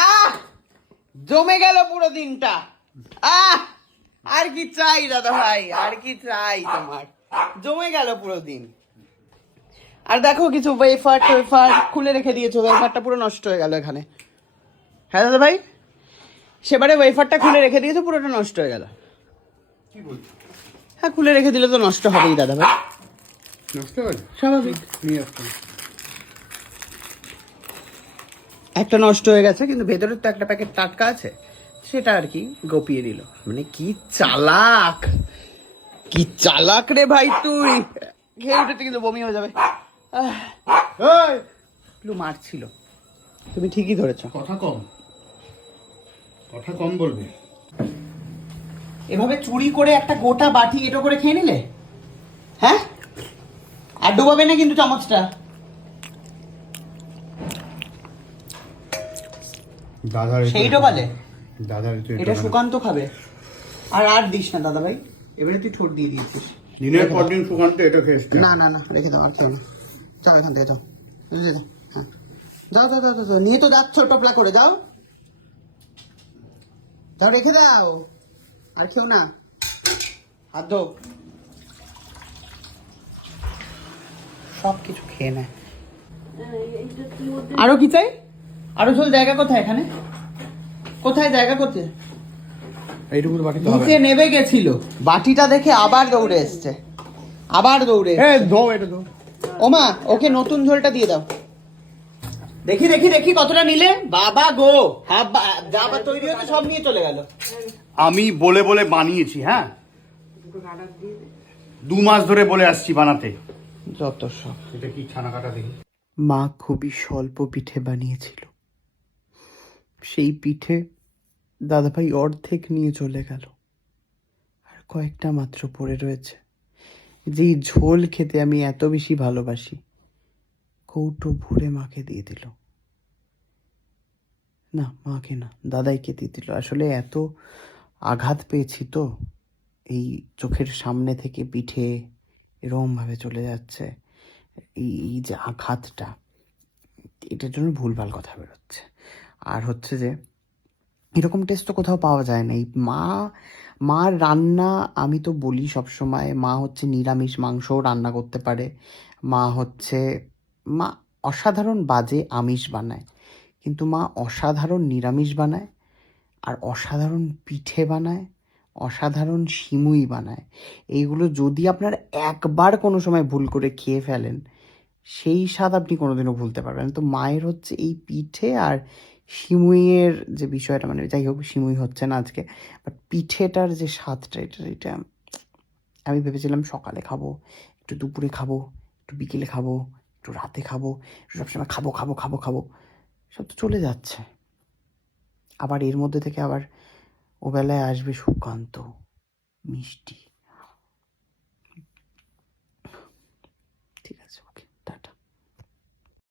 আহ! জমে গেল পুরো দিনটা। আহ! আর কি চাই দাদা ভাই আর কি চাই তোমার? জমে গেল পুরো দিন। আর দেখো কিছু ওয়েফার টোয়েফার খুলে রেখে দিয়েছ ওয়েফারটা পুরো নষ্ট হয়ে গেল এখানে। হ্যাঁ দাদা ভাই? সেবারে ওয়েফারটা খুলে রেখে দিয়েছ পুরোটা নষ্ট হয়ে গেল। হ্যাঁ খুলে রেখে দিলে তো নষ্ট হবেই দাদা ভাই। নষ্ট হয়েছে স্বাভাবিক। নিয়ে একটা নষ্ট হয়ে গেছে কিন্তু ভেতরের তো একটা প্যাকেট টাটকা আছে। সেটা আর কি গপিয়ে দিল মানে কি চালাক! কি চালাক রে ভাই তুই! খেয়ে উঠেছে কিন্তু বমি হয়ে যাবে। একটু মারছিল। তুমি ঠিকই ধরেছ। কথা কম। কথা কম বলবে। এভাবে চুরি করে একটা গোটা বাটি এটো করে খেয়ে নিলে? হ্যাঁ? আর ডুবাবে না কিন্তু চামচটা। দাদার সেই ডোবালে? দাদার এটা সুকান্ত খাবে। আর আর দিস না দাদা ভাই এবারে তুই ঠোঁট দিয়ে দিয়েছিস। দিনের পর দিন সুকান্ত এটা খেয়েছি না না না রেখে দাও আর খেও না। যাও এখান থেকে যাও। হ্যাঁ। যাও যাও যাও যাও, যাও। নিয়ে তো যাচ্ছ টপলা করে যাও। যাও রেখে দাও। আর খেও না। হাত ধো। সব কিছু খেয়ে নেয় আরও কি চাই? আরও ঝোল জায়গা কোথায় এখানে? কোথায় জায়গা কোথায়? এইটুকুর বাকি নিচে নেবে গেছিল বাটিটা দেখে আবার দৌড়ে এসছে। আবার দৌড়ে। হ্যাঁ ধো এটা ধো। ওমা ওকে নতুন ঝোলটা দিয়ে দাও। দেখি দেখি দেখি কতটা নিলে? বাবা গো! বা- যা তৈরি হচ্ছে সব নিয়ে চলে গেল। আমি বলে বলে বানিয়েছি হ্যাঁ? দু মাস ধরে বলে আসছি বানাতে। যত সব। এটা কি ছানা কাটা দেখি? মা খুবই স্বল্প পিঠে বানিয়েছিল। সেই পিঠে দাদাভাই অর্ধেক নিয়ে চলে গেল। আর কয়েকটা মাত্র পড়ে রয়েছে। যেই ঝোল খেতে আমি এত বেশি ভালোবাসি, কৌটো ভরে মাকে দিয়ে দিল। না, মাকে না, দাদাইকে দিয়ে দিল। আসলে এত আঘাত পেয়েছি তো, এই চোখের সামনে থেকে পিঠে এরমভাবে চলে যাচ্ছে, এই যে আঘাতটা, এটার জন্য ভুলভাল কথা বেরোচ্ছে। আর হচ্ছে যে, এরকম টেস্ট তো কোথাও পাওয়া যায় না। এই মা, মার রান্না আমি তো বলি সব সময় মা হচ্ছে নিরামিষ মাংসও রান্না করতে পারে। মা হচ্ছে, মা অসাধারণ বাজে আমিষ বানায়। কিন্তু মা অসাধারণ নিরামিষ বানায় আর অসাধারণ পিঠে বানায়, অসাধারণ সিমুই বানায়। এইগুলো যদি আপনার একবার কোনো সময় ভুল করে খেয়ে ফেলেন, সেই স্বাদ আপনি কোনোদিনও ভুলতে পারবেন তো মায়ের হচ্ছে এই পিঠে আর সিমুইয়ের যে বিষয়টা মানে যাই হোক সিমুই হচ্ছে না আজকে বাট পিঠেটার যে স্বাদটা, এটা এটা আমি ভেবেছিলাম সকালে খাব, একটু দুপুরে খাব, একটু বিকেলে খাব, একটু রাতে খাব সবসময় খাব খাব খাব খাব, সব তো চলে যাচ্ছে। আবার এর মধ্যে থেকে আবার ও বেলায় আসবে সুকান্ত মিষ্টি।